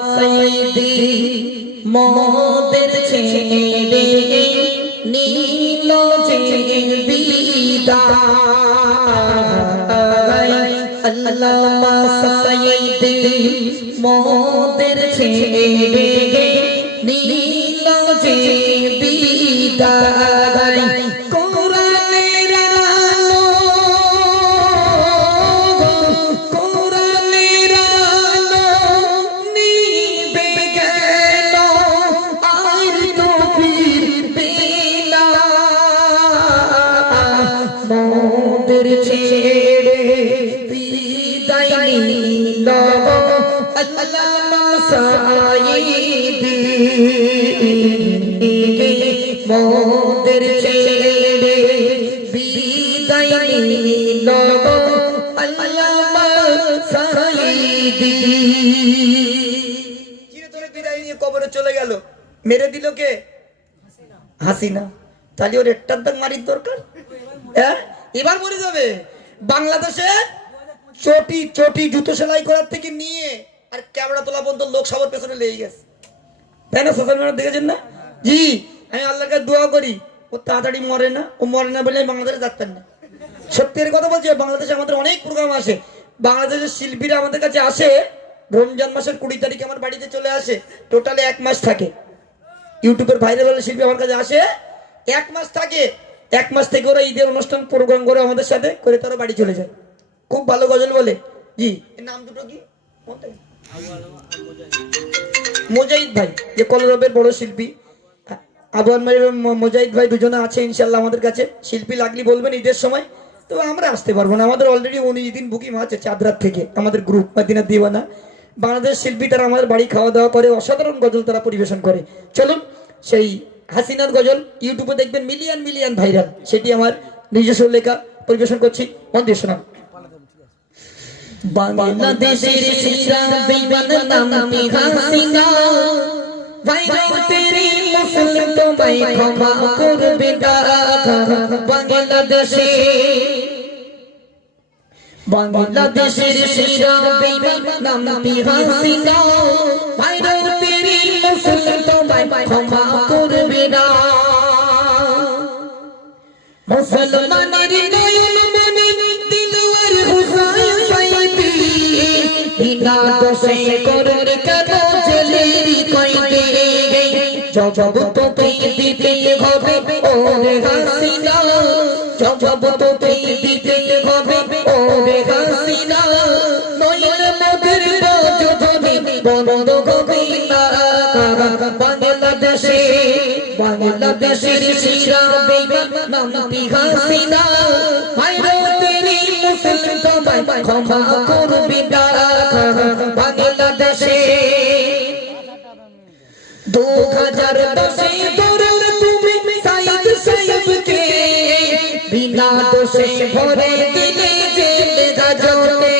সাইদি মোদের ছেড়ে নীল যে বিদায় আল্লামা সাইদি মোদের ছেড়ে নীল যে বিদায় মোদের ছেড়ে বিদায় নিল আল্লামা সাইদি। চিরতরে বিদায় নিয়ে কবরে চলে গেল। মেরে দিল কে? হাসিনা। তাহলে ওর একটার দাগ মারির দরকার। হ্যাঁ, এবার মরে যাবে। বাংলাদেশে চটি চটি জুতো সেলাই করার থেকে নিয়ে আর ক্যামেরা তোলা পর্যন্ত লোক সবার পেছনে লেগে গেছে, তাই না? সোশ্যাল মিডিয়া দেখেছেন না? জি, আমি আল্লাহর কাছে দোয়া করি ও তাড়াতাড়ি মরে না। ও মরে না বলে বাংলাদেশে যাচ্ছেন না। সত্যের কথা বলছি, বাংলাদেশে আমাদের অনেক প্রোগ্রাম আসে। বাংলাদেশের শিল্পীরা আমাদের কাছে আসে রমজান মাসের 20 তারিখে আমার বাড়িতে চলে আসে। টোটালি 1 মাস থাকে। ইউটিউবের ভাইরাল হলে শিল্পী আমার কাছে আসে, 1 মাস থাকে। 1 মাস থেকে ওরা ঈদের অনুষ্ঠান প্রোগ্রাম করে আমাদের সাথে করে তারা বাড়ি চলে যায়। খুব ভালো গজল বলে। জি, এর নাম দুটো কি? মুজাহিদ ভাই, যে কলরবের বড় শিল্পী। আবু মুজাহিদ ভাই দুজনে আছে ইনশাল্লাহ আমাদের কাছে। শিল্পী লাগলি বলবেন ঈদের সময়। তো আমরা আসতে পারবো না, আমাদের অলরেডি 19 দিন বুকিং আছে চাঁদরাত থেকে। আমাদের গ্রুপ মদিনা দিওয়ানা বাংলাদেশ শিল্পী, তারা আমাদের বাড়ি খাওয়া দাওয়া করে, অসাধারণ গজল তারা পরিবেশন করে। চলুন সেই হাসিনার গজল ইউটিউবে দেখবেন মিলিয়ন মিলিয়ন ভাইরাল, সেটি আমার নিজস্ব লেখা পরিবেশন করছি। মন দিয়ে শোনান। বাংলাদেশের সেরা বেঈমান নামটি হাসিনা, ভাইরাল তেরি মুসলিম তোমায় ক্ষমা করবে না। বাংলাদেশের সেরা বেঈমান নামটি হাসিনা, ভাইরাল তেরি মুসলিম তোমায় ক্ষমা করবে না। মুসলমানের নয়ন মনে দিলওয়ার হুসাইন সাইদি, বিনা দোষে করুন কেন জেলের কয়দে। জবাব তোকে দিতে হবে ওরে হাসিনা, জবাব তোকে দিতে হবে ওরে হাসিনা। নয়ন মোদের বজধনে বন্ধ হবে না। বাংলাদেশের সেরা বেঈমান নামটি হাসিনা, ভাইরাল তেরি মুসলিম তোমায় ক্ষমা করবে না। বাংলাদেশে 2010 দরুদ তুমি সাইদ সাহেবকে, বিনা দোষে ভরে দিলে জেলে হাজতে।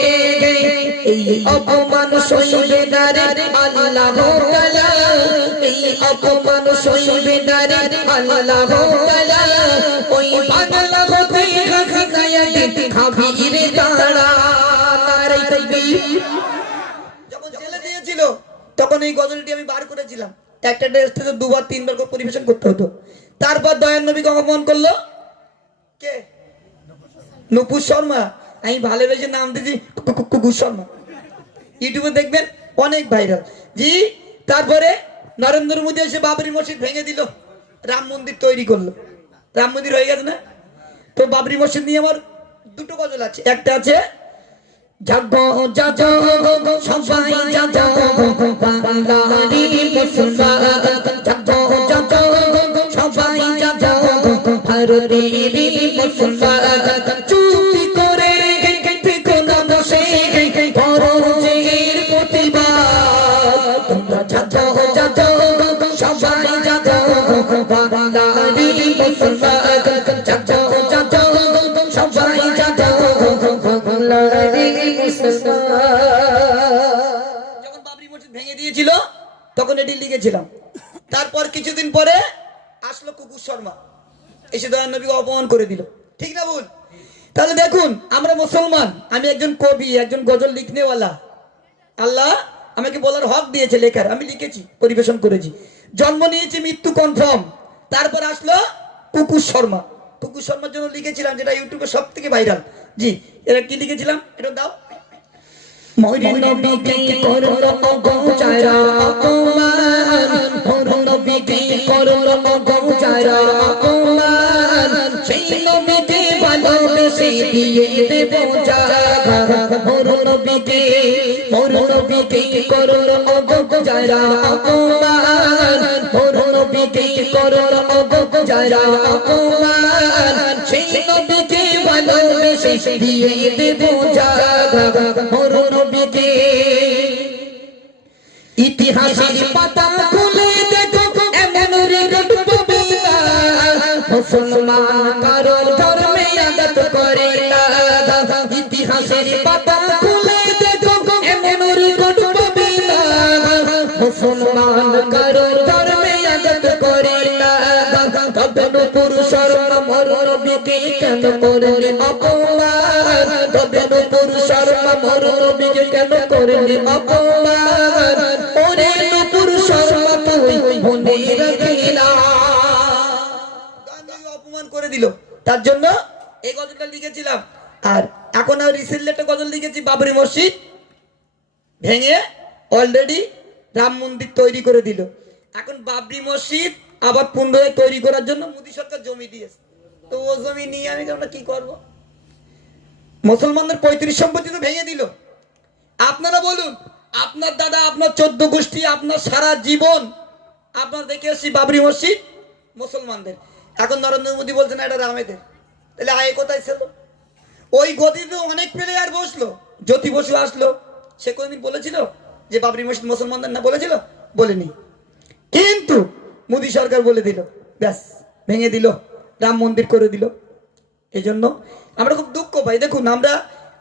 এই অপমান সইবে না রে আল্লাহ তাআলা, এই অপমান সইবে না রে আল্লাহ তাআলা। ওই বাংলা হতে হাসিনা দিতে খাবি রে তারা। নারে তাকবীর। যখন জেলে দিয়েছিল তখন এই গজলটি আমি বার করেছিলাম। একটা স্টেজে 2বার 3বার করে পরিবেশন করতে হতো। তারপর দয়ার নবীকে অপমান করলো কে? নুপুর শর্মা। আমি ভালোবেসে নাম দিয়েছি কুকুর শর্মা। ইউটিউবে দেখবেন অনেক ভাইরাল। জি, তারপরে নরেন্দ্র মোদী এসে বাবরি মসজিদ ভেঙে দিল, রাম মন্দির তৈরি করলো। রাম মন্দির হয়ে গেছে না? তো বাবরি মসজিদ নিয়ে আমার দুটো গজল আছে। একটা আছে জাগো জাগো সবাই জাগো বাংলারি মুসলমান, জাগো জাগো সবাই জাগো ভারতেরি মুসলমান। চুপি করে থেকো না বসে, করো জের প্রতিবাদ। তোমরা জাগো জাগো সবাই জাগো বাংলারি মুসলমান, জাগো জাগো সবাই জাগো বাংলারি মুসলমান। যখন বাবরি মসজিদ ভেঙে দিয়েছিল তখন এটি লিখেছিলাম। তারপর কিছুদিন পরে আসলো কুকুর শর্মা, এসে দয়ার নবীকে অপমান করে দিল। ঠিক না ভুল? তাহলে দেখুন আমরা মুসলমান, আমি একজন কবি, একজন গজল লিখনেওয়ালা। আল্লাহ আমাকে বলার হক দিয়েছে লেখার, আমি লিখেছি, পরিবেশন করেছি। জন্ম নিয়েছি, মৃত্যু কনফার্ম। তারপর আসলো পুকুর শর্মা। পুকুর শর্মার জন্য লিখেছিলাম, যেটা ইউটিউবে সব থেকে ভাইরাল। জি, এরা কি লিখেছিলাম এটা দাও। ময়ূর নবীকে করল অগোচরা অপমান, ময়ূর নবীকে করল অগোচরা অপমান, সেই নবীকে ভালোবেসে দিয়ে দেব জাগা। ময়ূর নবীকে করল অগোচরা অপমান, ময়ূর নবীকে করল অগোচরা অপমান, সেই নবীকে ভালোবেসে দিয়ে দেব জাগা। ময়ূর নবীকে ইতিহাসের পাতা খুলে দেখো, এমন রেকর্ড পাবে না, মুসলমান কারো ধর্মে আঘাত করে না। ইতিহাসের পাতা খুলে দেখো, এমন রেকর্ড পাবে না, মুসলমান কারো ধর্মে আঘাত করে না। তবে নূপুর শর্মা ময়ূর নবীকে কেন করলে অপমান, তবে নূপুর শর্মা ময়ূর নবীকে কেন করলে অপমান, ওরে নূপুর শর্মা তুই মনে রাখিনা। অপমান করে দিল, তার জন্য এই গজলটা লিখেছিলাম। আর এখন আর রিসেন্টলি একটা গজল লিখেছি, বাবরি মসজিদ ভেঙে অলরেডি রাম মন্দির তৈরি করে দিল। এখন বাবরি মসজিদ আবার পুনরায় তৈরি করার জন্য মোদী সরকার জমি দিয়েছে। তো ও জমি নিয়ে আমি আমরা কি করব? মুসলমানদের 35 সম্পত্তি তো ভেঙে দিল। আপনারা বলুন, আপনার দাদা, আপনার 14 গোষ্ঠী, আপনার সারা জীবন আপনার দেখে এসেছি বাবরি মসজিদ মুসলমানদের। এখন নরেন্দ্র মোদী বলছেন এটা রামেদের, তাহলে আয় কোথায় ছিল? ওই গদিতে অনেক প্লেয়ার বসলো, জ্যোতি বসু আসলো, সে কোনদিন বলেছিল যে বাবরি মসজিদ মুসলমানদের না? বলেছিল? বলেনি। কিন্তু মোদী সরকার বলে দিল, ব্যাস ভেঙে দিল, রাম মন্দির করে দিল। এই জন্য আমরা খুব দুঃখ পাই। দেখুন, আমরা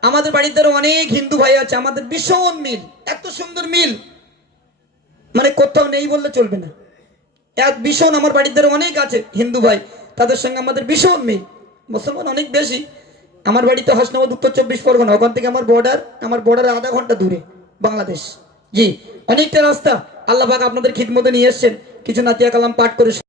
আমাদের বাড়ির দ্বারা অনেক হিন্দু ভাই আছে, আমাদের ভীষণ মিল, এত সুন্দর মিল মানে কোথাও নেই বললে চলবে না। এক ভীষণ আমার বাড়ির দ্বারা অনেক আছে হিন্দু ভাই, তাদের সঙ্গে আমাদের ভীষণ মিল। মুসলমান অনেক বেশি। আমার বাড়িতে হাসনাবাদ, উত্তর 24 পরগনা, ওখান থেকে আমার বর্ডার আধা ঘন্টা দূরে বাংলাদেশ। জি, অনেকটা রাস্তা। আল্লাহ পাক আপনাদের খিদমতে নিয়ে এসছেন, কিছু নাতিয়া কালাম পাঠ করে